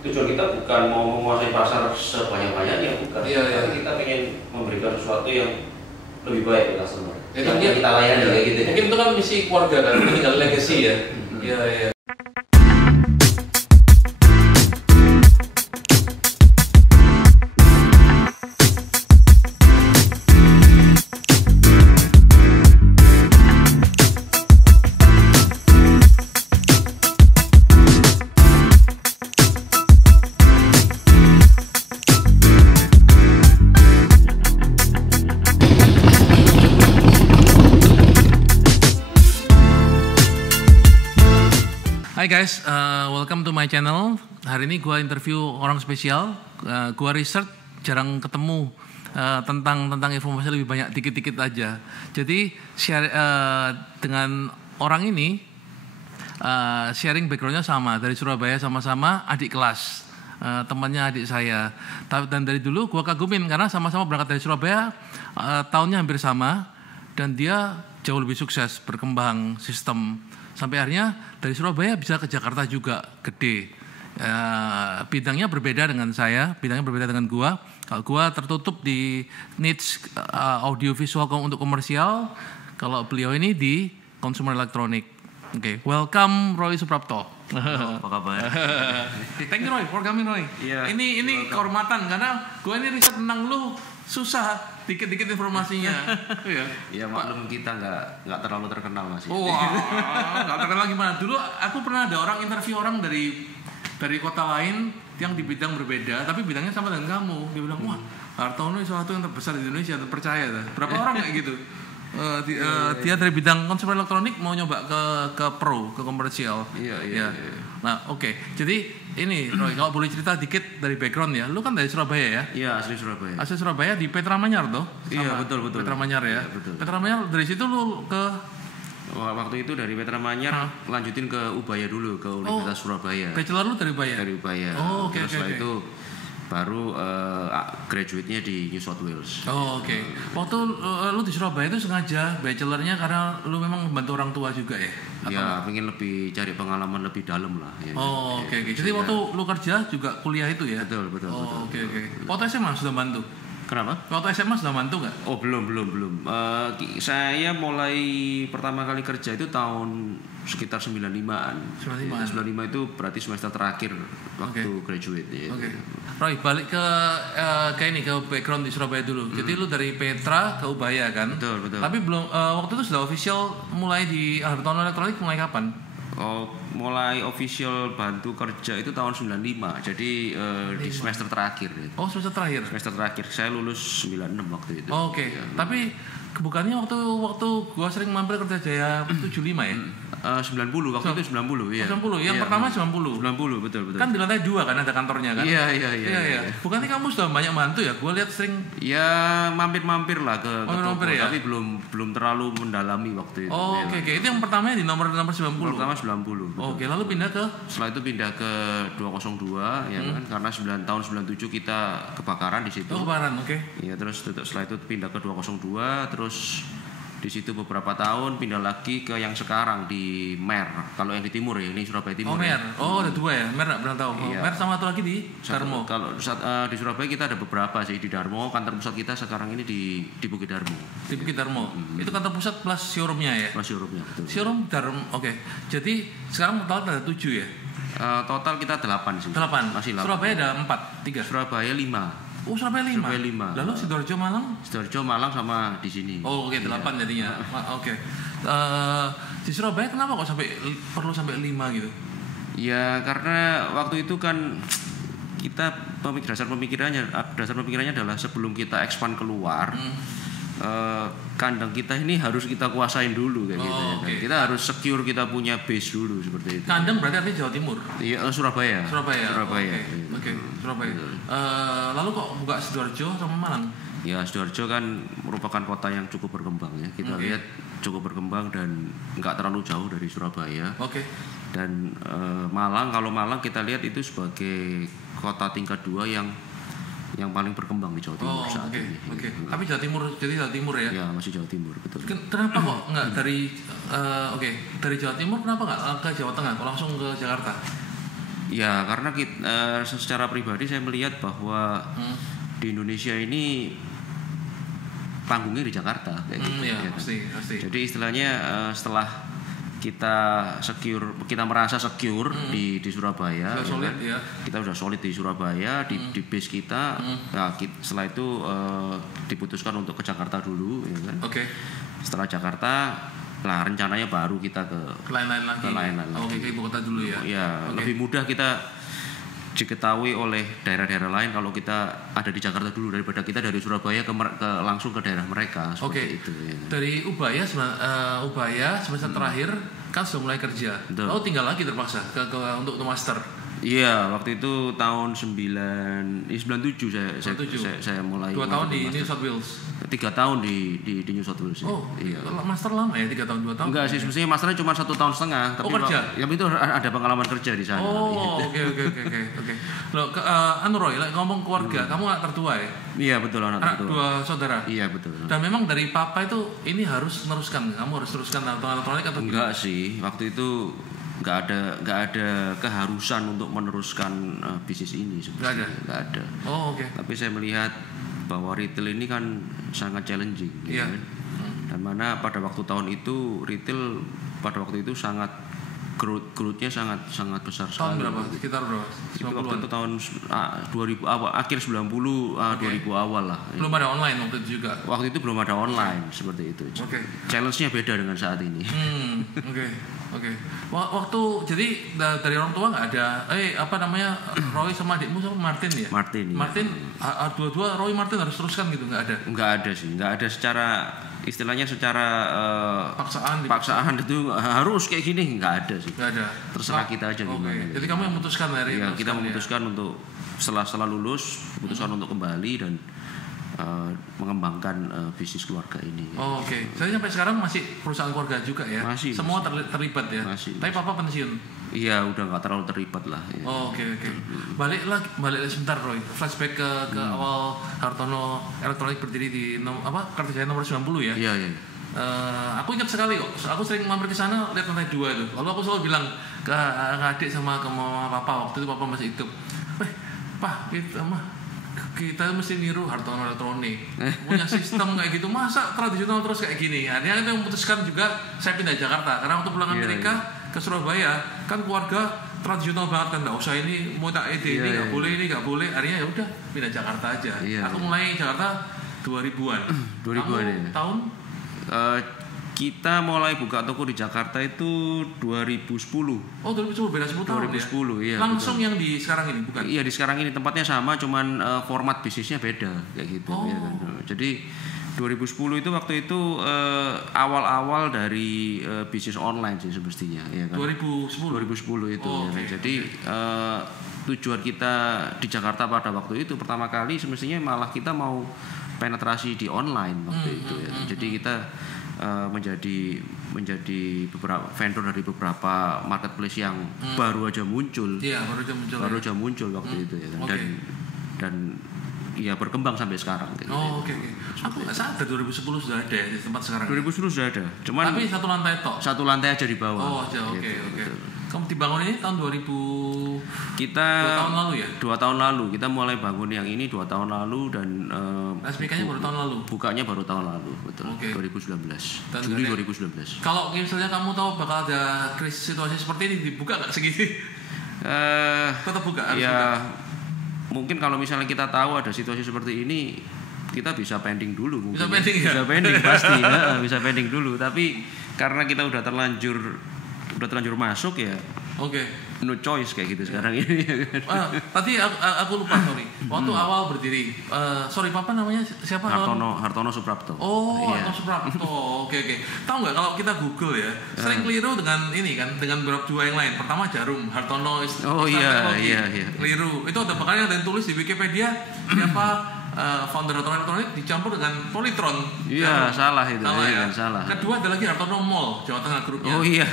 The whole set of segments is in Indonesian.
Tujuan kita bukan mau menguasai pasar sebanyak-banyaknya, bukan. Tapi kita ingin memberikan sesuatu yang lebih baik ke customer. Yang kita layani kayak gitu. Mungkin itu kan misi keluarga kan, tinggal legacy ya. Iya. Hai guys, welcome to my channel. Hari ini gue interview orang spesial. Gue research jarang ketemu tentang informasi lebih banyak, dikit-dikit aja. Jadi share dengan orang ini, sharing backgroundnya sama, dari Surabaya, sama-sama adik kelas, temannya adik saya. Dan dari dulu gue kagumin karena sama-sama berangkat dari Surabaya, tahunnya hampir sama, dan dia jauh lebih sukses berkembang sistem. Sampai akhirnya dari Surabaya bisa ke Jakarta juga, gede. Bidangnya berbeda dengan saya, bidangnya berbeda dengan gua. Kalau gua tertutup di niche audiovisual untuk komersial, kalau beliau ini di consumer elektronik. Oke, welcome Roy Suprapto. Apa kabar? Thank you Roy for coming Roy. Yeah, ini kehormatan karena gua ini riset tentang lu susah, dikit-dikit informasinya. Ya maklum kita nggak terlalu terkenal masih. Wah, nggak terkenal gimana? Dulu aku pernah ada orang interview orang dari kota lain yang di bidang berbeda, tapi bidangnya sama dengan kamu. Dia bilang, wah, Hartono itu suatu yang terbesar di Indonesia, terpercaya. Berapa orang kayak gitu? Dia dari bidang konsumer elektronik mau nyoba ke pro, ke komersial. Iya. Nah, oke. Jadi ini Roy, kalau boleh cerita dikit dari background ya. Lu kan dari Surabaya ya? Iya, asli Surabaya. Asli Surabaya di Petra Manyar toh? Iya, betul. Petra Manyar ya. Iya, betul. Petra Manyar dari situ lu ke Waktu itu dari Petra Manyar lanjutin ke Ubaya dulu, ke Universitas Surabaya. Bachelor lu dari Ubaya? Dari Ubaya. Oh, oke. Setelah itu baru graduate-nya di New South Wales. Oh, oke. Waktu lu di Surabaya itu sengaja bachelornya karena lu memang membantu orang tua juga ya? Ya, pengen lebih cari pengalaman lebih dalam lah. Ya. Oh, oke. Jadi waktu lu kerja juga kuliah itu ya? Betul. Oh, oke. Waktu SMA sudah bantu? Kenapa? Waktu SMA sudah bantu nggak? Oh, belum. Saya mulai pertama kali kerja itu tahun sekitar 95-an. 95 itu berarti semester terakhir waktu graduate ya. Oke. Roy, balik ke background di Surabaya dulu. Jadi lu dari Petra ke Ubaya kan? Betul. Tapi belum waktu itu sudah official mulai di Hartono Elektronik mulai kapan? Oh, mulai official bantu kerja itu tahun 95. Jadi di semester terakhir. Oh, semester terakhir. Semester terakhir. Saya lulus 96 waktu itu. Oh, oke. Ya. Tapi bukannya waktu gua sering mampir Kerta Jaya 75 ya? 90 waktu itu 90 ya. 90. Yang pertama 90. 90 betul. Kan di lantai 2 kan ada kantornya kan? Iya. Bukannya kamu sudah banyak bantu ya? Gua lihat sering ya mampir lah ke toko ya? tapi belum terlalu mendalami waktu itu. Oh, oke. Itu yang pertamanya di nomor 90. Pertama 90. Oke, lalu pindah ke setelah itu pindah ke 202 ya kan karena tahun 97 kita kebakaran di situ. Oh, kebakaran, oke. Iya, terus setelah itu pindah ke 202 terus di situ beberapa tahun pindah lagi ke yang sekarang di Mer. Kalau yang di timur ya, ini Surabaya Timur. Oh, Mer. Oh, ada dua ya. Mer enggak pernah tahu. Iya. Mer sama satu lagi di Darmo. Kalau di Surabaya kita ada beberapa sih di Darmo. Kantor pusat kita sekarang ini di Bukit Darmo. Di Bukit Darmo. Itu kantor pusat plus showroom-nya ya? Plus showroom-nya, betul. Showroom Darmo. Oke. Jadi sekarang total ada 7 ya? Total kita 8 sih. 8. Masih 8. Surabaya ada 4, 3. Surabaya 5. Oh, Surabaya 5. Lalu Sidoarjo, Malang? Sidoarjo, Malang sama di sini. Oh, oke, 8 jadinya. Oke. Di Surabaya kenapa kok perlu sampai 5 gitu? Ya, karena waktu itu kan kita dasar pemikirannya adalah sebelum kita expand keluar, kandang kita ini harus kita kuasain dulu kayak gitu ya. Okay. Kita harus secure, kita punya base dulu seperti itu. Kandang berarti artinya Jawa Timur? Iya, Surabaya. Oke. Surabaya. Lalu kok buka Sidoarjo sama Malang? Ya, Sidoarjo kan merupakan kota yang cukup berkembang ya. Kita lihat cukup berkembang dan nggak terlalu jauh dari Surabaya. Oke. Dan kalau Malang kita lihat itu sebagai kota tingkat 2 yang paling berkembang di Jawa Timur saat ini. Oke. Tapi Jawa Timur ya? Ya, masih Jawa Timur, betul. Kenapa kok nggak dari Jawa Timur kenapa nggak ke Jawa Tengah, kok langsung ke Jakarta? Ya, karena kita, secara pribadi saya melihat bahwa di Indonesia ini panggungnya di Jakarta kayak gitu. Ya, pasti. Jadi istilahnya setelah kita merasa secure di Surabaya, solid, kita udah solid di Surabaya, di base kita. Nah, setelah itu diputuskan untuk ke Jakarta dulu, ya kan? Setelah Jakarta, lah rencananya baru kita ke lain-lain lagi. Ke ibu kota dulu ya. Ya, lebih mudah kita diketahui oleh daerah-daerah lain kalau kita ada di Jakarta dulu daripada kita dari Surabaya langsung ke daerah mereka seperti itu. Ya. Dari Ubaya semester terakhir kan sudah mulai kerja. Lalu tinggal lagi terpaksa untuk master. Iya, waktu itu tahun 97 saya mulai. 2 tahun di New South Wales. 3 tahun di New South Wales. Iya. Master lama ya 3 tahun 2 tahun. Enggak sih, mestinya masternya cuma 1,5 tahun. Tapi kerja. Yang itu ada pengalaman kerja di sana. Oke. Loh, Roy, ngomong keluarga, kamu anak tertua ya? Iya, betul, anak tertua. 2 saudara. Iya, betul. Dan memang dari papa itu ini harus meneruskan. Kamu harus teruskan elektronik atau enggak sih? Waktu itu nggak ada keharusan untuk meneruskan bisnis ini sebenarnya. Nggak ada. Tapi saya melihat bahwa retail ini kan sangat challenging, kan? Dan mana pada waktu tahun itu retail pada waktu itu sangat growth-nya sangat besar sekali. Tahun berapa? Sekitar berapa? 90-an. Itu tahun 2000 awal, akhir 2000 2000 awal lah. Belum ada online waktu itu juga. Waktu itu belum ada online seperti itu. Challenge-nya beda dengan saat ini. Oke. Waktu jadi dari orang tua nggak ada. Roy sama adikmu sama Martin ya? Martin. Dua-dua Roy Martin harus teruskan gitu, nggak ada? Nggak ada sih, nggak ada secara paksaan itu harus kayak gini, nggak ada sih. Nggak ada. Terserah kita aja gimana. Jadi kamu yang memutuskan hari itu. Kita memutuskan untuk setelah lulus, memutuskan untuk kembali dan mengembangkan bisnis keluarga ini. Saya sampai sekarang masih perusahaan keluarga juga ya. Semua terlibat ya. Tapi papa pensiun. Iya, udah nggak terlalu terlibat lah. Ya. Oke. Balik sebentar Roy. Flashback ke awal Hartono Elektronik berdiri di Kartajaya nomor 90 ya. Iya. Aku ingat sekali kok. Aku sering mampir ke sana lihat lantai 2 itu. Lalu aku selalu bilang ke adik sama ke mama papa, waktu itu papa masih hidup. Pak, kita mesti niru Hartono Elektronik, punya sistem kayak gitu, masa tradisional terus kayak gini. Akhirnya kita memutuskan juga saya pindah Jakarta karena waktu pulang Amerika ke Surabaya kan keluarga tradisional banget kan, nggak usah ini mau tak ini nggak boleh. Akhirnya ya udah pindah Jakarta aja. Aku mulai Jakarta 2000-an. 2000-an ya. Tahun? Kita mulai buka toko di Jakarta itu 2010. 2010, beda 10 tahun 2010, ya. Langsung betul. Yang di sekarang ini bukan? Iya, di sekarang ini tempatnya sama, cuman format bisnisnya beda kayak gitu. Ya kan? Jadi 2010 itu waktu itu awal-awal dari bisnis online sih semestinya, ya kan? 2010 itu. Ya kan? Jadi tujuan kita di Jakarta pada waktu itu pertama kali semestinya malah kita mau penetrasi di online waktu itu. Ya. Jadi kita menjadi beberapa vendor dari beberapa marketplace yang baru aja muncul. Iya, baru aja muncul waktu itu ya. Dan ya berkembang sampai sekarang gitu. Oke. Aku nggak sadar 2010 sudah ada di tempat sekarang. 2010 sudah ada. Cuman tapi satu lantai tok. Satu lantai aja di bawah. Oke. Kamu dibangun ini tahun 2000. Kita 2 tahun lalu ya? 2 tahun lalu. Kita mulai bangun yang ini 2 tahun lalu dan SPK-nya baru tahun lalu. Bukanya baru tahun lalu, betul. 2019. Juli 2019. Kalau misalnya kamu tahu bakal ada krisis situasi seperti ini, dibuka nggak segini? Tetap buka. Ya, mungkin kalau misalnya kita tahu ada situasi seperti ini, kita bisa pending dulu mungkin. Bisa pending pasti. Bisa pending dulu. Tapi karena kita udah terlanjur masuk ya. No choice kayak gitu sekarang ini. Tadi aku lupa, sorry. Waktu awal berdiri, papa namanya siapa? Hartono Suprapto. Hartono Suprapto. Oke. Tahu nggak kalau kita Google ya, sering keliru dengan ini kan, dengan beberapa dua yang lain. Pertama Jarum, Hartono. Iya. Keliru. Itu ada bahkan yang ada tulis di Wikipedia siapa founder Hartono Elektronik dicampur dengan Polytron. Iya, salah itu. Salah. Kedua ada lagi Hartono Mall, Jawa Tengah grupnya. Oh iya.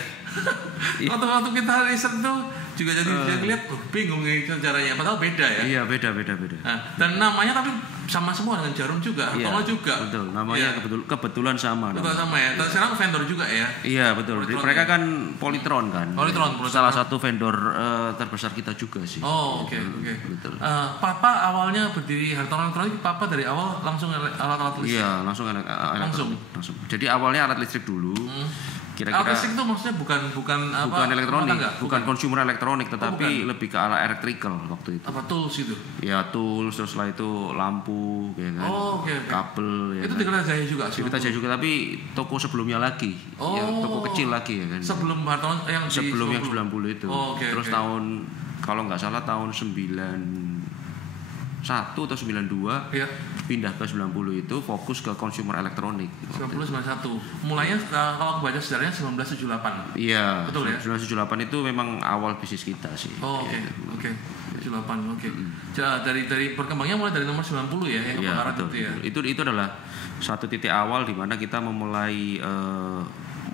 Waktu kita riset itu juga jadi saya lihat bingung nih caranya, padahal beda ya. Iya, beda. Nah, dan namanya tapi sama semua dengan Jarum juga, Hartono juga. Betul, namanya kebetulan sama. Betul sama ya. Dan sekarang vendor juga ya. Iya, betul. Mereka kan Polytron kan. Polytron. Salah satu vendor terbesar kita juga sih. Oh, oke. Betul. Papa awalnya berdiri Hartono Elektronik, Papa dari awal langsung alat-alat listrik. Iya, langsung. Jadi awalnya alat listrik dulu. Kira-kira alat listrik itu maksudnya bukan elektronik, bukan consumer elektronik, tetapi lebih ke arah electrical waktu itu. Apa tools itu? Ya tools, terus setelah itu lampu, ya kan. Kabel. Ya itu kan. di Kertajaya juga. Di Kertajaya juga, tapi toko sebelumnya lagi, ya, toko kecil lagi ya kan. Sebelum Hartono yang sebelum yang 90 itu. Terus tahun kalau nggak salah tahun 91 atau 92 pindah ke 90 itu fokus ke consumer elektronik. 91. Mulainya kalau aku baca sejarahnya 1978. Iya. Betul ya? 1978 itu memang awal bisnis kita sih. Oh, oke. 78. Oke. Dari perkembangannya mulai dari nomor 90 ya yang betul. Itu ya. Itu adalah satu titik awal di mana kita memulai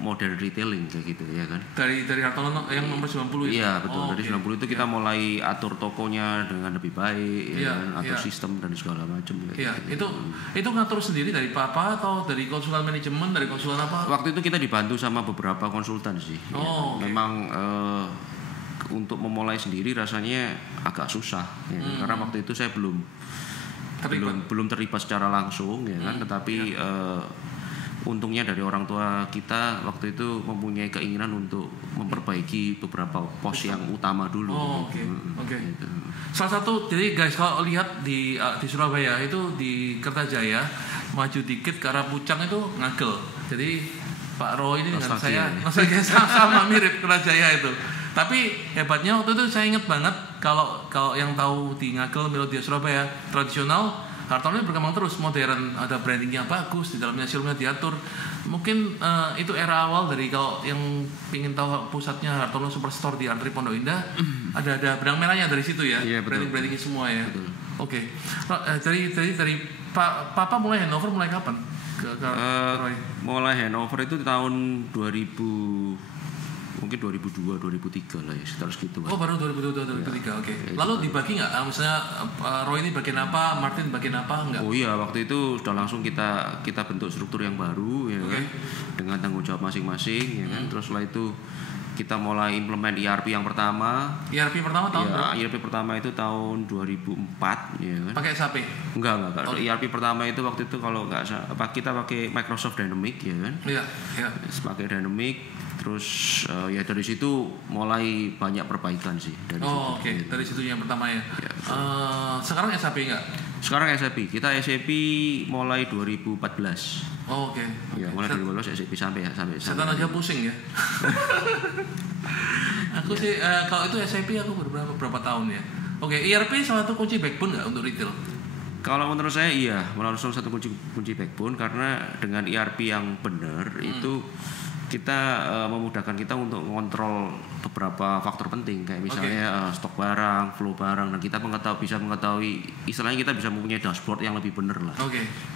modern retailing kayak gitu ya kan. Dari Hartono yang nomor 90 itu. Iya, betul. Dari 90 itu kita mulai atur tokonya dengan lebih baik kan? Atur sistem dan segala macam Iya, gitu. Itu ngatur sendiri dari Papa atau dari konsulan manajemen, dari konsulan apa? Waktu itu kita dibantu sama beberapa konsultan sih. Memang untuk memulai sendiri rasanya agak susah ya, karena waktu itu saya belum terlibat secara langsung ya kan, tetapi untungnya dari orang tua kita waktu itu mempunyai keinginan untuk memperbaiki beberapa pos yang utama dulu. Oke. Gitu. Salah satu, jadi guys kalau lihat di Surabaya itu di Kertajaya maju dikit ke arah Pucang itu Ngagel. Jadi Pak Roy ini dengan saya sama mirip Kertajaya itu. Tapi hebatnya waktu itu saya ingat banget kalau yang tahu di Ngagel Melodia Surabaya tradisional, Hartono ini berkembang terus, modern, ada brandingnya bagus, di dalamnya showroomnya diatur. Mungkin itu era awal dari kalau yang ingin tahu pusatnya Hartono Superstore di Arteri Pondok Indah, ada benang merahnya dari situ ya, brandingnya semua ya. Oke. Dari Papa mulai handover mulai kapan? Mulai handover itu tahun 2000. Mungkin 2002, 2003 lah ya, sekitar segitu. Oh, baru 2002, 2003, oke. Lalu dibagi nggak? Misalnya Roy ini bagian apa, Martin bagian apa, enggak? Oh iya, waktu itu sudah langsung kita bentuk struktur yang baru, ya kan, dengan tanggung jawab masing-masing, ya kan. Terus setelah itu kita mulai implement ERP yang pertama. ERP pertama tahun berapa? ERP pertama itu tahun 2004, ya kan. Pakai SAP? Enggak. ERP pertama itu waktu itu kalau nggak kita pakai Microsoft Dynamics, ya kan. Iya. Pakai Dynamics. Terus ya dari situ mulai banyak perbaikan sih. Dari situ yang pertama ya. Sekarang SAP nggak? Sekarang SAP. Kita SAP mulai 2014. Ya, mulai 2014 SAP sampai. Setan aja pusing ya. Aku sih kalau itu SAP aku berapa tahun ya. ERP salah satu kunci backbone nggak untuk retail? Kalau menurut saya iya, salah satu kunci backbone, karena dengan ERP yang benar itu kita memudahkan kita untuk mengontrol beberapa faktor penting kayak misalnya stok barang, flow barang, dan kita bisa mengetahui, istilahnya kita bisa mempunyai dashboard yang lebih benar lah,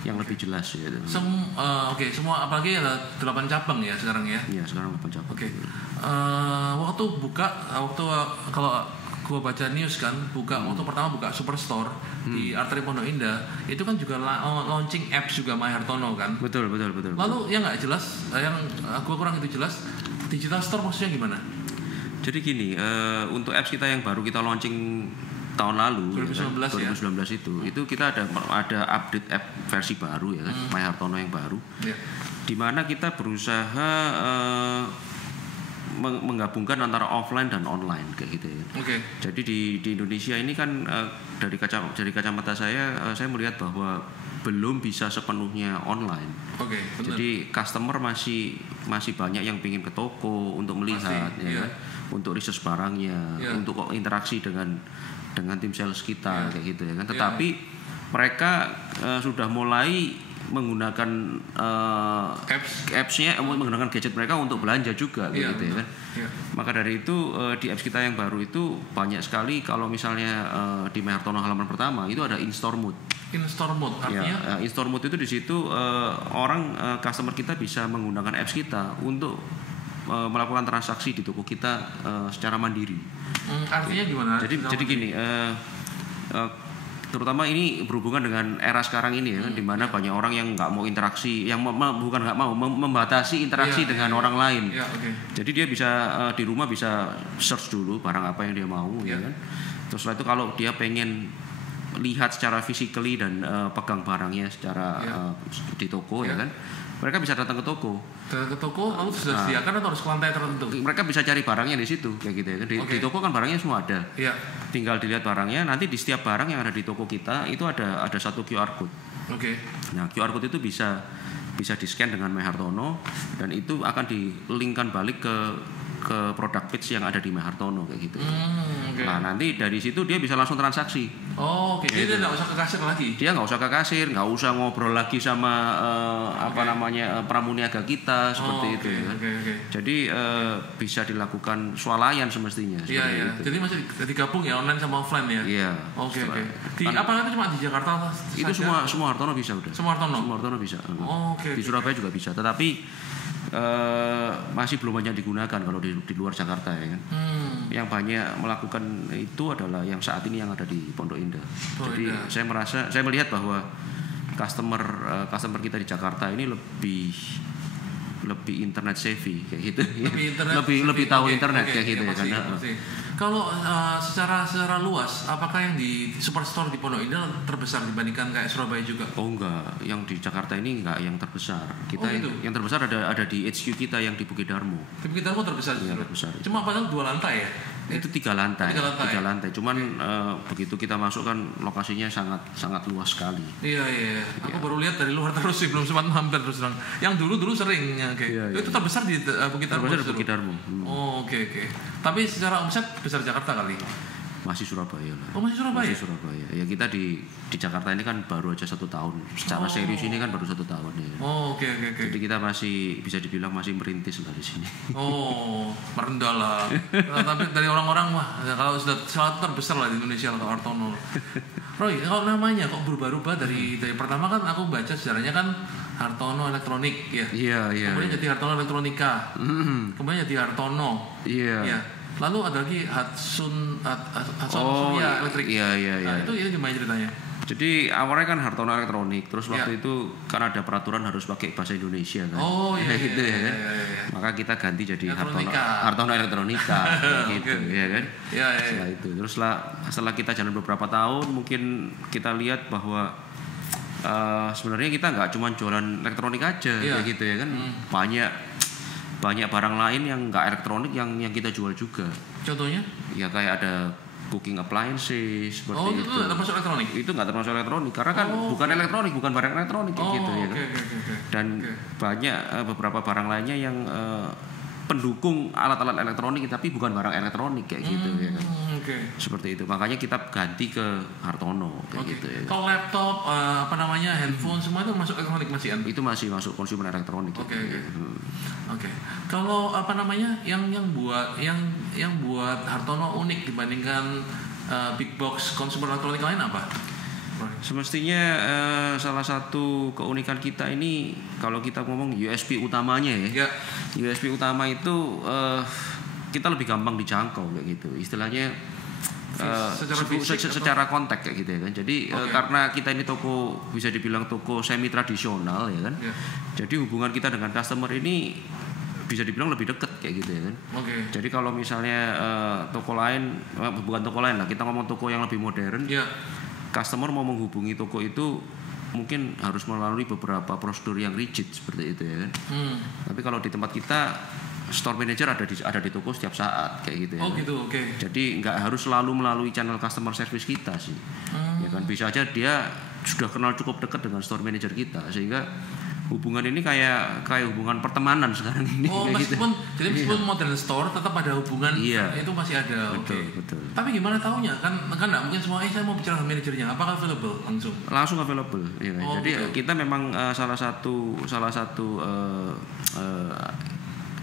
yang lebih jelas gitu. Semua apalagi ada 8 cabang ya sekarang ya? Iya, sekarang 8 cabang. Waktu kalau gua baca news kan, waktu pertama buka Superstore di Arteri Pondok Indah, itu kan juga launching apps juga My Hartono kan. Betul. Lalu yang nggak jelas, yang gua kurang itu jelas, digital store maksudnya gimana? Jadi gini, untuk apps kita yang baru kita launching tahun lalu 2019 itu kita ada update app versi baru ya kan, My Hartono yang baru. Di mana kita berusaha menggabungkan antara offline dan online kayak gitu ya. Jadi di Indonesia ini kan dari kacamata saya melihat bahwa belum bisa sepenuhnya online. Jadi customer masih banyak yang ingin ke toko untuk melihat kan? Untuk research barangnya, untuk interaksi dengan tim sales kita kayak gitu ya kan. Tetapi mereka sudah mulai menggunakan apps-nya, menggunakan gadget mereka untuk belanja juga gitu ya kan. Maka dari itu di apps kita yang baru itu banyak sekali, kalau misalnya di My Hartono halaman pertama itu ada in-store mode. In-store mode artinya? In-store mode itu di situ customer kita bisa menggunakan apps kita untuk melakukan transaksi di toko kita secara mandiri. Artinya gimana? Jadi gini, terutama ini berhubungan dengan era sekarang ini ya, di mana banyak orang yang nggak mau interaksi, yang bukan nggak mau, membatasi interaksi dengan orang lain. Jadi dia bisa di rumah bisa search dulu barang apa yang dia mau, ya kan. Terus setelah itu kalau dia pengen lihat secara physically dan pegang barangnya secara di toko, ya kan, mereka bisa datang ke toko. Lalu sudah disediakan atau harus ke lantai tertentu? Mereka bisa cari barangnya di situ, kayak gitu ya. Di toko kan barangnya semua ada. Tinggal dilihat barangnya. Nanti di setiap barang yang ada di toko kita itu ada satu QR code. Nah, QR code itu bisa di scan dengan My Hartono dan itu akan di-linkkan balik ke product page yang ada di My Hartono, kayak gitu. Nah, nanti dari situ dia bisa langsung transaksi. Jadi dia nggak usah ke kasir lagi. Dia nggak usah ke kasir, nggak usah ngobrol lagi sama pramuniaga kita seperti itu. Jadi bisa dilakukan swalayan semestinya. Itu. Jadi masih digabung ya online sama offline ya. Apakah itu cuma di Jakarta? Itu semua Hartono bisa udah. Semua Hartono bisa. Di Surabaya juga bisa. Tetapi masih belum banyak digunakan kalau di luar Jakarta, ya kan. Yang banyak melakukan itu adalah yang saat ini yang ada di Pondok Indah. Jadi saya melihat bahwa customer kita di Jakarta ini lebih internet savvy kayak gitu. Lebih tahu internet kayak gitu ya kan. Kalau secara luas, apakah yang di Superstore di Pondok Indah terbesar dibandingkan kayak Surabaya juga? Oh enggak, yang di Jakarta ini enggak yang terbesar. Kita yang terbesar ada di HQ kita yang di Bukit Darmo. Di Bukit Darmo terbesar. Iya, terbesar. Cuma padahal 2 lantai ya? Itu 3 lantai. 3 lantai. Cuman begitu kita masuk kan lokasinya sangat luas sekali. Iya. Aku baru lihat dari luar terus sih, belum sempat mampir terus terang. Yang dulu sering itu terbesar di Bukit Darmo. Terbesar di Bukit Darmo. Oke. Tapi secara omset besar Jakarta kali. Masih Surabaya lah. Masih Surabaya. Masih Surabaya. Ya kita di Jakarta ini kan baru aja 1 tahun. Secara serius ini kan baru 1 tahun ya. Oke. Jadi kita masih bisa dibilang masih merintis lah di sini. Merendah lah. Tapi dari orang-orang kalau sudah terbesar lah di Indonesia kalau Hartono. Roy, kalau namanya kok berubah-ubah dari pertama kan aku baca sejarahnya kan Hartono Elektronik ya. Iya. Kemudian jadi Hartono Elektronika. Kemudian jadi Hartono. Iya. Lalu ada lagi Hudson Surya Elektrik. Iya. Nah, itu gimana ceritanya? Jadi awalnya kan Hartono Elektronik, terus waktu itu kan ada peraturan harus pakai bahasa Indonesia kan. Gitu ya kan. Maka kita ganti jadi Hartono Elektronika gitu ya kan. Setelah itu terus setelah kita jalan beberapa tahun mungkin kita lihat bahwa sebenarnya kita nggak cuma jualan elektronik aja kayak gitu ya kan. Banyak barang lain yang nggak elektronik yang kita jual juga. Contohnya? Ya kayak ada cooking appliances seperti itu. Itu nggak termasuk elektronik? Itu nggak termasuk elektronik karena kan bukan elektronik, bukan barang elektronik kayak gitu ya kan. Dan banyak beberapa barang lainnya yang pendukung alat-alat elektronik tapi bukan barang elektronik kayak gitu ya kan. Seperti itu. Makanya kita ganti ke Hartono kayak gitu ya. Kalau laptop handphone semua itu masuk elektronik masih kan? Itu masih masuk konsumen elektronik. Oke. Kalau yang buat Hartono unik dibandingkan big box konsumen elektronik lain apa? Semestinya salah satu keunikan kita ini kalau kita ngomong USP utamanya ya. USP utama itu kita lebih gampang dijangkau kayak gitu. Istilahnya secara kontak kayak gitu ya kan. Jadi karena kita ini toko bisa dibilang toko semi tradisional ya kan. Jadi hubungan kita dengan customer ini bisa dibilang lebih dekat kayak gitu ya kan. Jadi kalau misalnya toko lain bukan toko lain lah, kita ngomong toko yang lebih modern. Customer mau menghubungi toko itu mungkin harus melalui beberapa prosedur yang rigid seperti itu ya kan. Tapi kalau di tempat kita store manager ada di toko setiap saat kayak gitu ya. Jadi nggak harus selalu melalui channel customer service kita sih. Ya kan bisa aja dia sudah kenal cukup dekat dengan store manager kita sehingga hubungan ini kayak hubungan pertemanan sekarang ini. Meskipun modern store tetap ada hubungan. Itu masih ada. Betul. Tapi gimana taunya? Kan nggak mungkin semua saya mau bicara dengan manajernya. Apakah available langsung? Langsung available. Ya. Jadi kita memang salah satu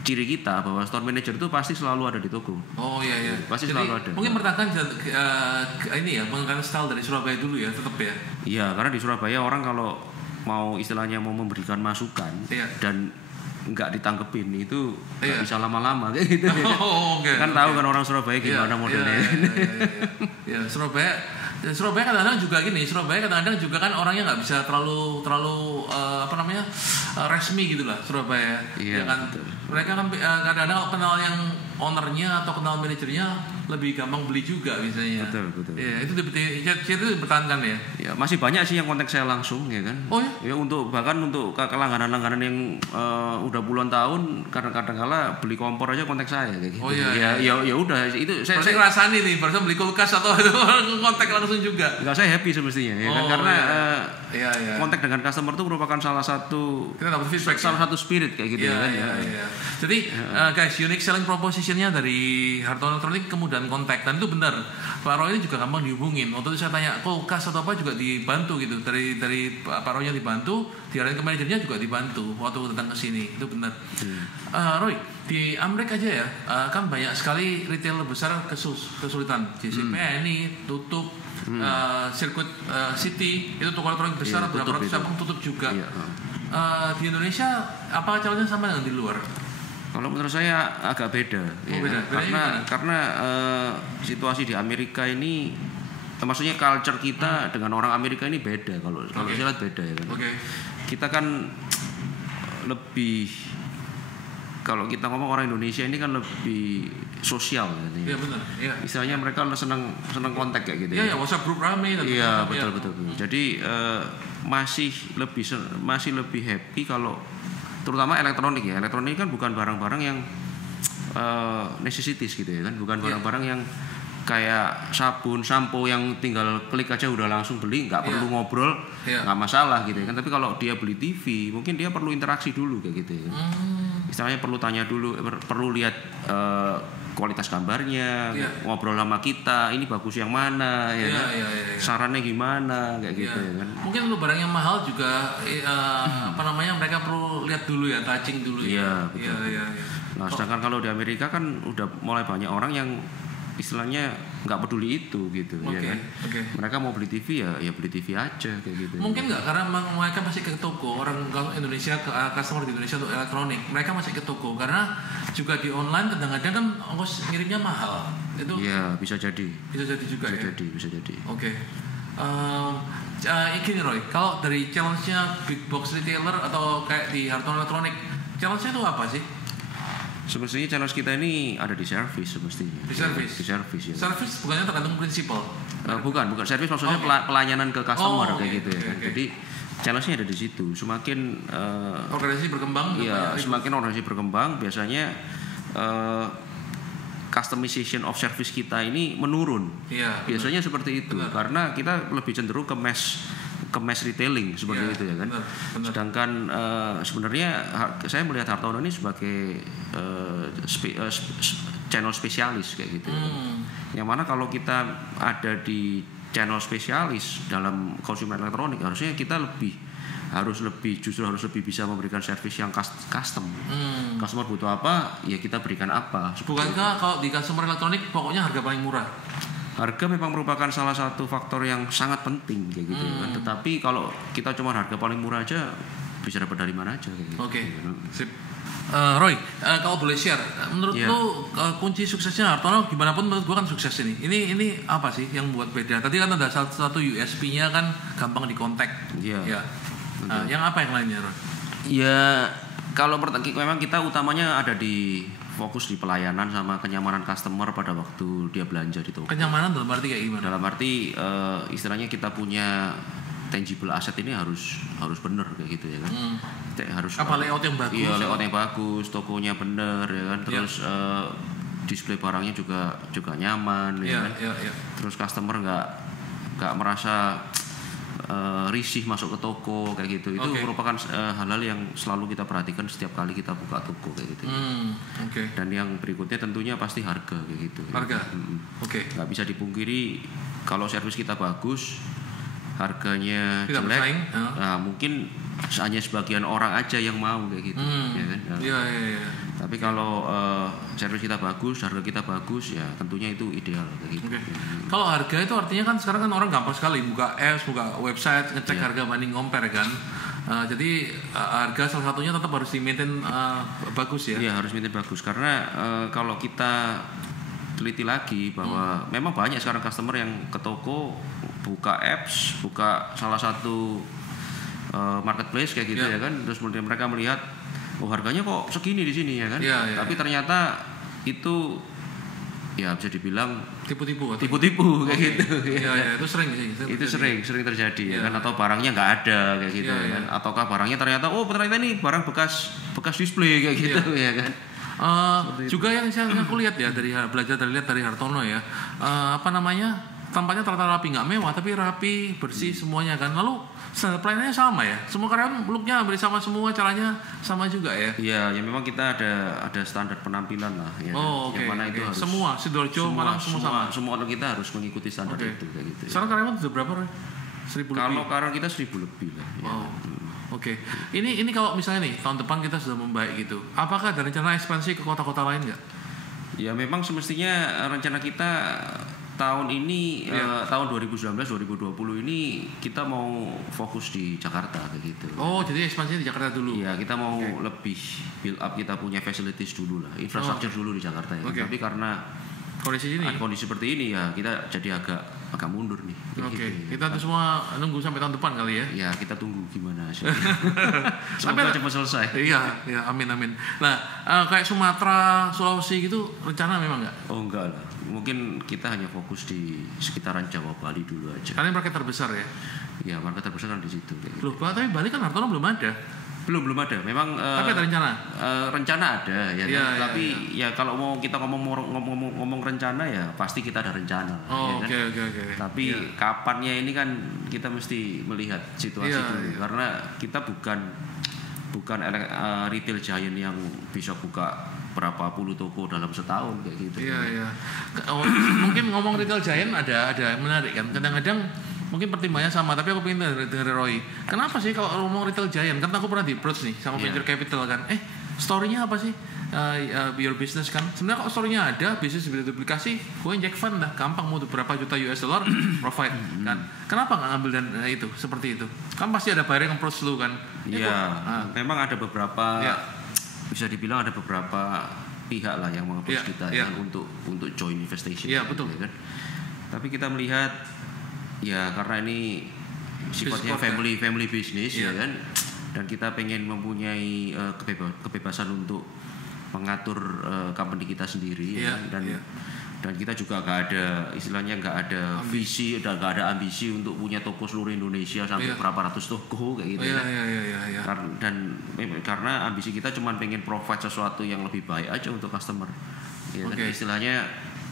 ciri kita bahwa store manager itu pasti selalu ada di toko. Pasti jadi, selalu ada. Mungkin pertahankan menggunakan style dari Surabaya dulu ya, tetap ya. Iya, karena di Surabaya orang kalau mau istilahnya mau memberikan masukan dan nggak ditanggepin itu nggak bisa lama-lama kayak gitu. Kan tahu kan orang Surabaya gimana modelnya. Surabaya kadang-kadang juga gini. Surabaya kadang-kadang juga kan orangnya nggak bisa terlalu resmi gitulah Surabaya. Ya kan. Betul. Mereka kan kadang-kadang kenal yang ownernya atau kenal manajernya lebih gampang beli juga misalnya. Betul. Ya, itu dipertahankan ya. Ya masih banyak sih yang kontak saya langsung ya kan. Oh ya. Ya bahkan untuk langganan-langganan yang udah puluhan tahun kadang-kadang kala beli kompor aja kontak saya kayak gitu. Oh iya. Ya udah itu saya ngerasain nih, barusan beli kulkas atau kontak langsung juga. Enggak, saya happy semestinya ya kan karena kontak dengan customer itu merupakan salah satu spirit kayak gitu kan. Iya. Jadi guys, unique selling propositionnya dari Hartono Elektronik kemudahan kontak, dan itu benar. Pak Roy ini juga gampang dihubungin. Waktu itu saya tanya kulkas atau apa juga dibantu gitu, dari Pak Roy-nya dibantu, diarahin ke manajernya juga dibantu waktu datang ke sini. Itu benar. Roy, di Amerika aja ya, kan banyak sekali retailer besar kesulitan. JCPenney ini tutup, Circuit City itu toko elektronik besar, beberapa ratus cabang tutup juga. Di Indonesia apa calonnya sama dengan di luar? Kalau menurut saya agak beda, karena situasi di Amerika ini, maksudnya culture kita dengan orang Amerika ini beda. Kalau saya lihat beda ya kan. Kita kan lebih, kalau kita ngomong orang Indonesia ini kan lebih sosial kan. Iya benar. Iya. Misalnya mereka senang kontak kayak gitu. Iya, WhatsApp grup rame. Iya betul. Jadi masih lebih happy kalau terutama elektronik ya. Elektronik kan bukan barang-barang yang necessities gitu ya kan, bukan barang-barang yang kayak sabun, sampo yang tinggal klik aja udah langsung beli, nggak perlu ngobrol, nggak masalah gitu ya kan. Tapi kalau dia beli TV, mungkin dia perlu interaksi dulu kayak gitu ya. Istilahnya perlu tanya dulu, perlu lihat kualitas gambarnya, ngobrol sama kita, ini bagus yang mana ya kan, sarannya gimana kayak gitu ya kan. Mungkin untuk barang yang mahal juga mereka perlu lihat dulu ya, touching dulu. Iya. Nah sedangkan kalau di Amerika kan udah mulai banyak orang yang istilahnya nggak peduli itu gitu ya kan. Mereka mau beli TV ya beli TV aja kayak gitu. Mungkin nggak, karena mereka masih ke toko. Orang Indonesia, customer di Indonesia untuk elektronik, mereka masih ke toko karena juga di online kadang-kadang kan ongkos ngirimnya mahal. Itu ya bisa jadi juga. Bisa jadi. Gini Roy, kalau dari challenge-nya big box retailer atau kayak di Hartono Elektronik, challenge-nya itu apa sih? Semestinya challenge kita ini ada di service semestinya. Di service ya. Service bukannya tergantung prinsipal. Bukan service maksudnya pelayanan ke customer kayak gitu ya kan. Jadi challenge-nya ada di situ. Semakin organisasi berkembang, semakin organisasi berkembang biasanya customization of service kita ini menurun. Biasanya seperti itu. Karena kita lebih cenderung ke mass retailing seperti itu ya kan. Benar. Sedangkan sebenarnya saya melihat Hartono ini sebagai channel spesialis kayak gitu. Yang mana kalau kita ada di channel spesialis dalam konsumen elektronik, harusnya kita harus lebih bisa memberikan servis yang custom. Customer butuh apa, ya kita berikan apa. Bukankah kalau di customer elektronik pokoknya harga paling murah? Harga memang merupakan salah satu faktor yang sangat penting kayak gitu kan. Tetapi kalau kita cuma harga paling murah aja, bisa dapat dari mana aja kayak gitu. Sip. Roy, kalau boleh share, menurut lu kunci suksesnya Hartono gimana pun menurut gua kan sukses ini. Ini apa sih yang buat beda? Tadi kan ada satu USP-nya kan gampang dikontak. Iya. Yang apa yang lainnya, Roy? Ya, kalau memang kita utamanya ada di fokus di pelayanan sama kenyamanan customer pada waktu dia belanja di toko. Kenyamanan dalam arti kayak gimana? Dalam arti istilahnya kita punya tangible asset ini harus benar kayak gitu ya kan. Harus layout yang bagus. Iya, layout yang bagus, tokonya benar ya kan. Terus display barangnya juga nyaman ya kan. Terus customer nggak merasa risih masuk ke toko kayak gitu. Itu merupakan hal-hal yang selalu kita perhatikan setiap kali kita buka toko kayak gitu. Dan yang berikutnya tentunya pasti harga kayak gitu. Harga. Nggak bisa dipungkiri kalau servis kita bagus, harganya tidak jelek. Bersaing, nah mungkin hanya sebagian orang aja yang mau kayak gitu. Ya kan? Tapi kalau servis kita bagus, harga kita bagus, ya tentunya itu ideal kayak gitu. Kalau harga itu artinya kan sekarang kan orang gampang sekali buka apps, buka website, ngecek harga banding compare kan. Jadi harga salah satunya tetap harus di-maintain bagus ya? Iya, harus maintain bagus karena kalau kita teliti lagi bahwa memang banyak sekarang customer yang ke toko buka apps, buka salah satu marketplace kayak gitu ya kan, terus kemudian mereka melihat harganya kok segini di sini ya kan, tapi ternyata itu ya bisa dibilang tipu-tipu kayak gitu. Ya, itu sering sih. Itu sering terjadi ya kan, atau barangnya nggak ada kayak gitu ya kan, ataukah barangnya ternyata ternyata ini barang bekas display kayak gitu ya kan. Juga yang aku lihat ya belajar dari Hartono ya, tampaknya ternyata rapi, nggak mewah tapi rapi, bersih semuanya kan. Lalu standar pelayanannya sama ya, semua karyawan looknya hampir sama semua, caranya sama juga ya. Iya, ya memang kita ada standar penampilan lah ya. Yang mana itu harus semua Sidoarjo Malang semua sama. Semua kita harus mengikuti standar itu kayak gitu. Sekarang karyawan sudah berapa? 1.000 lebih. Kalau karyawan kita 1.000 lebih lah. Ya. Oke. Ini kalau misalnya nih tahun depan kita sudah membaik gitu, apakah ada rencana ekspansi ke kota-kota lain nggak? Ya memang semestinya rencana kita tahun ini tahun 2019-2020 ini kita mau fokus di Jakarta kayak gitu. Jadi ekspansinya di Jakarta dulu. Iya, kita mau lebih build up, kita punya facilities dulu lah, infrastruktur dulu di Jakarta ya. Tapi karena kondisi seperti ini ya kita jadi agak mundur nih. Gitu. Kita tuh semua nunggu sampai tahun depan kali ya. Ya, kita tunggu gimana hasilnya. Semoga cepat selesai. Iya, amin. Nah, kayak Sumatera, Sulawesi gitu rencana memang nggak? Enggak lah. Mungkin kita hanya fokus di sekitaran Jawa, Bali dulu aja. Karena market terbesar ya? Iya, market terbesar kan di situ. Loh, tapi Bali kan Hartono belum ada. Belum ada. Memang tapi ada rencana. Rencana ada ya. Tapi kalau mau kita ngomong rencana ya pasti kita ada rencana. Oke. Tapi kapannya ini kan kita mesti melihat situasi dulu. Karena kita bukan retail giant yang bisa buka berapa puluh toko dalam setahun kayak gitu. Iya. Mungkin ngomong retail giant ada menarik kan. Kadang-kadang mungkin pertimbangannya sama, tapi aku pengen dengar Roy. Kenapa sih kalau ngomong retail giant? Karena aku pernah di approach nih sama venture capital kan. Story-nya apa sih? Your business kan. Sebenarnya kalau story-nya ada, bisnis bisa duplikasi, gue inject fund dah, gampang mau berapa juta US dollar provide kan. Kenapa nggak ngambil itu seperti itu? Kan pasti ada buyer yang approach lu kan. Iya. Memang ada beberapa bisa dibilang ada beberapa pihak lah yang meng-approach kita kan untuk joint investation. Iya, betul. Kan. Tapi kita melihat ya karena ini sifatnya family business ya kan, dan kita pengen mempunyai kebebasan untuk mengatur company kita sendiri dan kita juga nggak ada visi dan nggak ada ambisi untuk punya toko seluruh Indonesia sampai berapa ratus toko kayak gitu dan karena ambisi kita cuma pengen provide sesuatu yang lebih baik aja untuk customer ya kan, istilahnya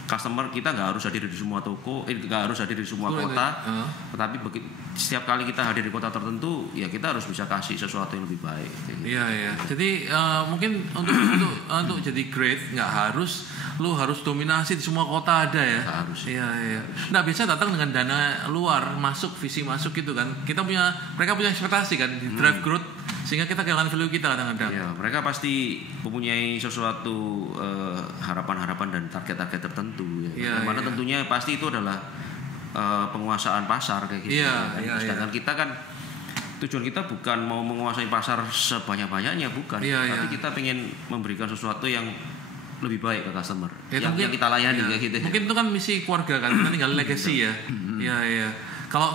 customer kita nggak harus hadir di semua toko, nggak harus hadir di semua kota, tetapi setiap kali kita hadir di kota tertentu, ya kita harus bisa kasih sesuatu yang lebih baik. Iya. Jadi mungkin untuk jadi great nggak harus lu harus dominasi di semua kota ada ya. Harus. Iya. Nah biasa datang dengan dana luar masuk, visi masuk gitu kan. Mereka punya ekspektasi kan di drive growth, sehingga kita kehilangan value kita kadang-kadang. Ya, mereka pasti mempunyai sesuatu harapan-harapan dan target-target tertentu ya. Mana tentunya pasti itu adalah penguasaan pasar kayak gitu. Sedangkan kita kan tujuan kita bukan mau menguasai pasar sebanyak-banyaknya, bukan. Tapi kita pengen memberikan sesuatu yang lebih baik ke customer yang kita layani kayak gitu. Mungkin itu kan misi keluarga kan, kita tinggal legacy ya. Iya. Kalau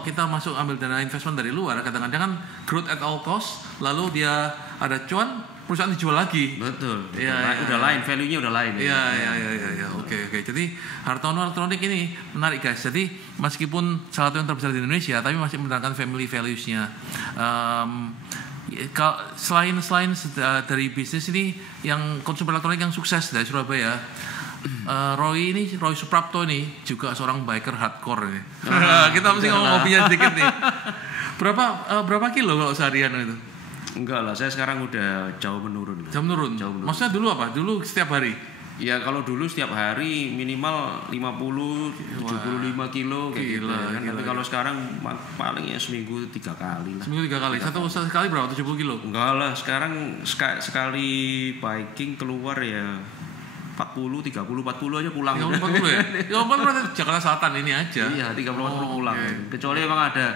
kita masuk ambil dana investment dari luar, kadang-kadang kan growth at all cost, lalu dia ada cuan, perusahaan dijual lagi. Betul. Udah lain, value-nya udah lain. Iya. Oke. Jadi Hartono Elektronik ini menarik guys. Jadi meskipun salah satu yang terbesar di Indonesia, tapi masih menerapkan family values-nya. Selain dari bisnis ini yang konsumer elektronik yang sukses dari Surabaya, Roy Suprapto ini juga seorang biker hardcore nih. Kita mesti ngomong hobinya sedikit nih. Berapa kilo kalau seharian itu? Enggak lah, saya sekarang udah jauh menurun. Jauh menurun. Maksudnya dulu apa? Dulu setiap hari? Ya kalau dulu setiap hari minimal 50-75 kilo kayak gitu kan. Tapi kalau sekarang paling ya seminggu 3 kali lah. Seminggu 3 kali. Satu sekali berapa? 70 kilo? Enggak lah, sekarang sekali biking keluar ya 40 aja pulang. 40 ya? Ya berarti Jakarta Selatan ini aja. Iya, 30-40 pulang. Kecuali emang ada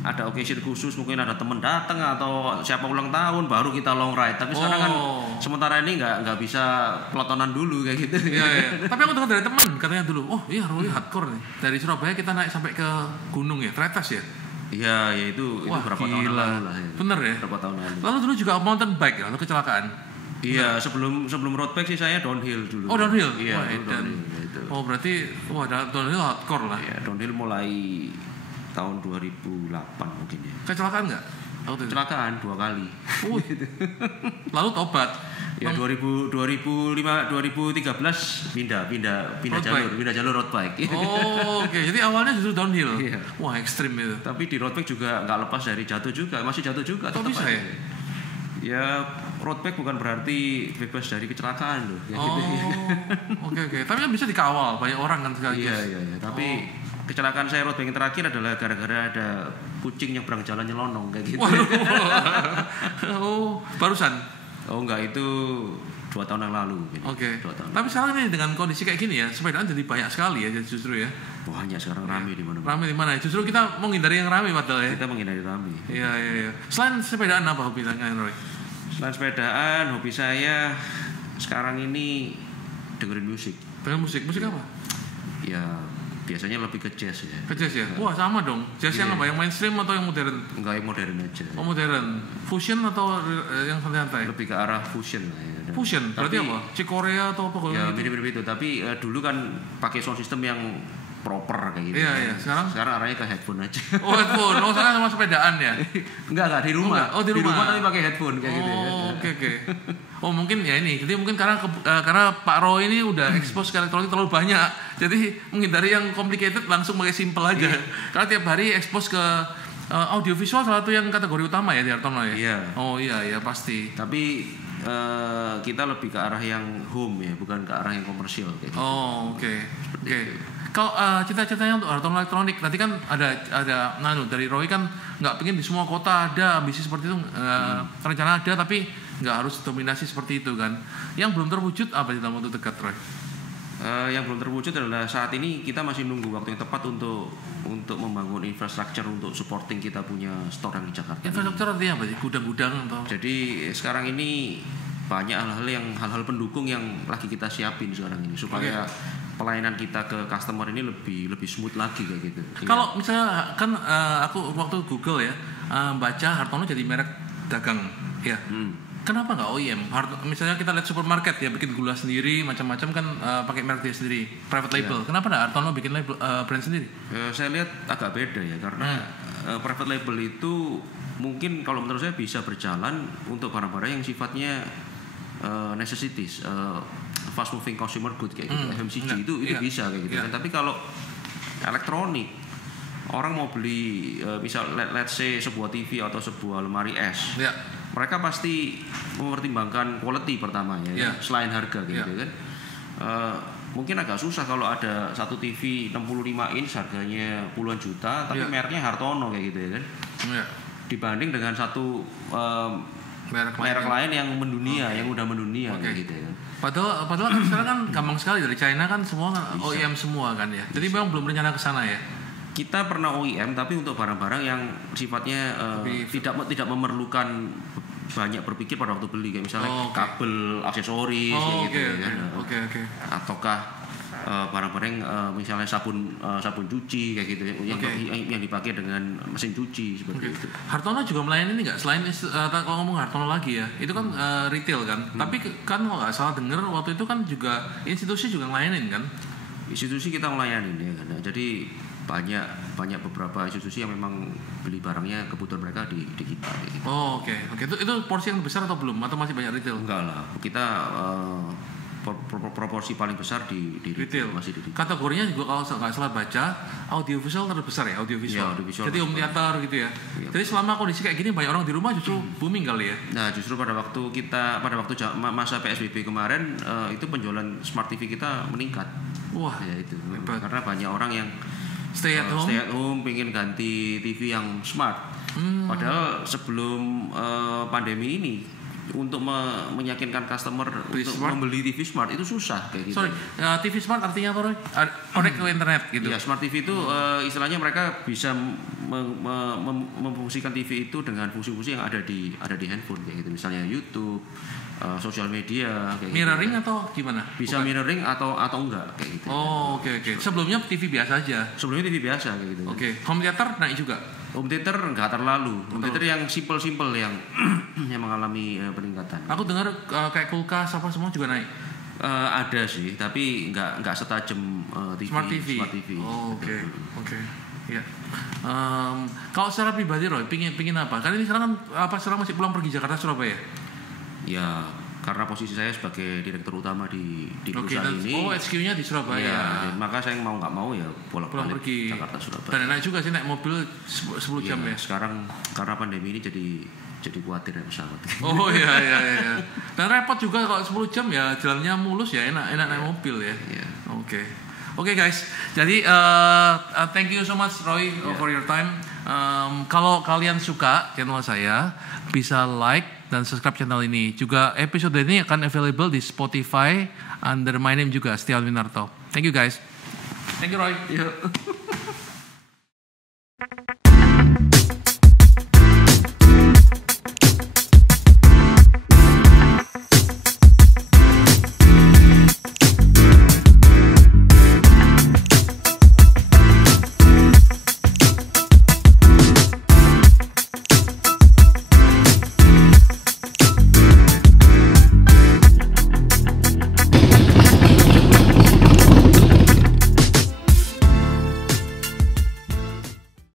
ada occasion khusus, mungkin ada temen datang atau siapa ulang tahun baru kita long ride. Tapi sekarang kan sementara ini nggak bisa pelotonan dulu kayak gitu. Iya. Tapi aku dengar dari teman katanya dulu, oh iya Roy hardcore nih. Dari Surabaya kita naik sampai ke gunung ya, Tretes ya. Iya, ya itu berapa tahun lalu lah. Ya. Bener ya. Berapa tahun lalu. Lalu dulu juga mountain bike ya, atau kecelakaan. Iya, sebelum road bike sih saya downhill dulu. Oh downhill. Iya, downhill. Gitu. Oh berarti downhill hardcore lah. Iya, downhill mulai tahun 2008 mungkin ya. Kecelakaan nggak? Kecelakaan 2 kali. Lalu tobat. Ya 2013 pindah jalur road bike. Oh oke. Jadi awalnya justru downhill. Iya. Wah ekstrim itu. Tapi di road bike juga nggak lepas dari jatuh juga, masih jatuh juga. Kok bisa ya? Ya road bike bukan berarti bebas dari kecelakaan loh. Oke. Tapi kan bisa dikawal banyak orang kan sekaligus. Iya. Tapi kecelakaan saya road bike yang terakhir adalah gara-gara ada kucing nyebrang jalan nyelonong kayak gitu. Oh, barusan? Oh enggak, itu 2 tahun yang lalu. Oke. Tapi sekarang ini dengan kondisi kayak gini ya, sepedaan jadi banyak sekali ya justru ya. Banyak sekarang rame di mana. Rame di mana? Justru kita menghindari yang rame padahal ya. Kita menghindari rame. Iya. Selain sepedaan apa hobi kalian, Roy? Selain sepedaan, hobi saya sekarang ini dengerin musik. Dengerin musik apa? Ya biasanya lebih ke jazz ya. Ke jazz ya? Wah sama dong. Jazz yang apa? Yang mainstream atau yang modern? Enggak, yang modern aja. Oh modern. Fusion atau yang santai-santai? Lebih ke arah fusion lah ya. Fusion? Berarti apa? Cik Korea atau apa? Ya mirip-mirip itu. Tapi dulu kan pakai sound system yang proper kayak gitu. Iya. Sekarang arahnya ke headphone aja. Oh headphone. Oh sekarang sama sepedaan ya? Enggak di rumah. Oh di rumah tapi pakai headphone kayak gitu ya. Oke. Oh mungkin ya ini. Jadi mungkin karena Pak Roy ini udah expose ke elektronik terlalu banyak. Jadi menghindari yang complicated langsung pakai simple aja. Karena tiap hari expose ke audiovisual salah satu yang kategori utama ya di Hartono ya. Iya. Oh iya pasti. Tapi kita lebih ke arah yang home ya, bukan ke arah yang komersial kayak gitu. Oh oke. Kalau cita-citanya untuk Hartono Elektronik, nanti kan ada dari Roy kan nggak pengen di semua kota ada ambisi seperti itu, rencana ada tapi nggak harus dominasi seperti itu kan. Yang belum terwujud apa dalam waktu dekat, Roy? Yang belum terwujud adalah saat ini kita masih nunggu waktu yang tepat untuk membangun infrastruktur untuk supporting kita punya store yang di Jakarta. Infrastruktur artinya apa sih? Gudang-gudang atau? Jadi sekarang ini banyak hal-hal pendukung yang lagi kita siapin sekarang ini supaya pelayanan kita ke customer ini lebih smooth lagi kayak gitu. Kalau misalnya kan aku waktu Google ya baca Hartono jadi merek dagang ya. Kenapa nggak OEM? Misalnya kita lihat supermarket ya bikin gula sendiri macam-macam kan pakai merek dia sendiri, private label. Kenapa nggak Hartono bikin label, brand sendiri? Saya lihat agak beda ya karena private label itu mungkin kalau menurut saya bisa berjalan untuk barang-barang yang sifatnya necessities, fast moving consumer good kayak gitu, FMCG itu bisa kayak gitu kan. Tapi kalau elektronik orang mau beli misal let's say sebuah TV atau sebuah lemari es, mereka pasti mempertimbangkan quality pertama ya, selain harga kayak gitu kan. Mungkin agak susah kalau ada satu TV 65 inch harganya puluhan juta tapi mereknya Hartono kayak gitu ya kan. Dibanding dengan satu merek lain yang mendunia, yang udah mendunia kayak gitu ya. Padahal kan sekarang kan gampang sekali dari China kan semua kan OEM semua kan ya. Jadi memang belum rencana ke sana ya. Kita pernah OEM tapi untuk barang-barang yang sifatnya tidak memerlukan banyak berpikir pada waktu beli kayak misalnya kabel, aksesoris kayak gitu ya. Ataukah barang-barang misalnya sabun cuci kayak gitu yang dipakai dengan mesin cuci seperti itu. Hartono juga melayani ini nggak? Selain kalau ngomong Hartono lagi ya, itu kan retail kan. Tapi kan kalau nggak salah dengar waktu itu kan juga institusi juga ngelayanin kan? Institusi kita ngelayanin ya kan. Jadi banyak beberapa institusi yang memang beli barangnya kebutuhan mereka di kita. Gitu. Oh oke. Itu porsi yang besar atau belum? Atau masih banyak retail? Enggak lah. Kita proporsi paling besar di retail. Masih di retail. Kategorinya juga kalau nggak salah baca audiovisual terbesar ya audiovisual. Jadi home theater gitu ya. Jadi selama kondisi kayak gini banyak orang di rumah justru booming kali ya. Nah justru pada waktu masa PSBB kemarin itu penjualan smart TV kita meningkat. Wah ya itu karena banyak orang yang stay at home pengen ganti TV yang smart. Padahal sebelum pandemi ini untuk meyakinkan customer untuk smart? Membeli TV smart itu susah kayak gitu. Sorry, TV smart artinya apa? Connect ke internet gitu. Ya, smart TV itu istilahnya mereka bisa memfungsikan TV itu dengan fungsi-fungsi yang ada di handphone kayak gitu, misalnya YouTube, sosial media kayak mirroring gitu. Atau gimana? Bisa bukan mirroring atau enggak kayak gitu. Oh, oke. Sebelumnya TV biasa aja. Sebelumnya TV biasa kayak gitu. Oke. Home theater naik juga. Home theater enggak terlalu. Home theater yang simple yang yang mengalami peningkatan. Aku dengar kayak kulkas apa semua juga naik. Ada sih, tapi enggak setajam TV. Smart TV. Oh, oke. Ya. Kalau secara pribadi Roy, pingin apa? Karena ini sekarang sekarang masih pulang pergi Jakarta Surabaya. Ya, karena posisi saya sebagai direktur utama di perusahaan ini. Oh, HQ-nya di Surabaya. Ya, maka saya mau nggak mau ya pulang pergi Jakarta Surabaya. Dan enak juga sih naik mobil 10 jam ya. Sekarang karena pandemi ini jadi khawatir ya pesawat. Oh iya. Dan repot juga kalau 10 jam ya jalannya mulus ya, enak naik mobil ya. Oke guys, jadi thank you so much Roy for your time. Kalau kalian suka channel saya, bisa like dan subscribe channel ini. Juga episode ini akan available di Spotify under my name juga, Setiawan Winarto. Thank you guys. Thank you Roy.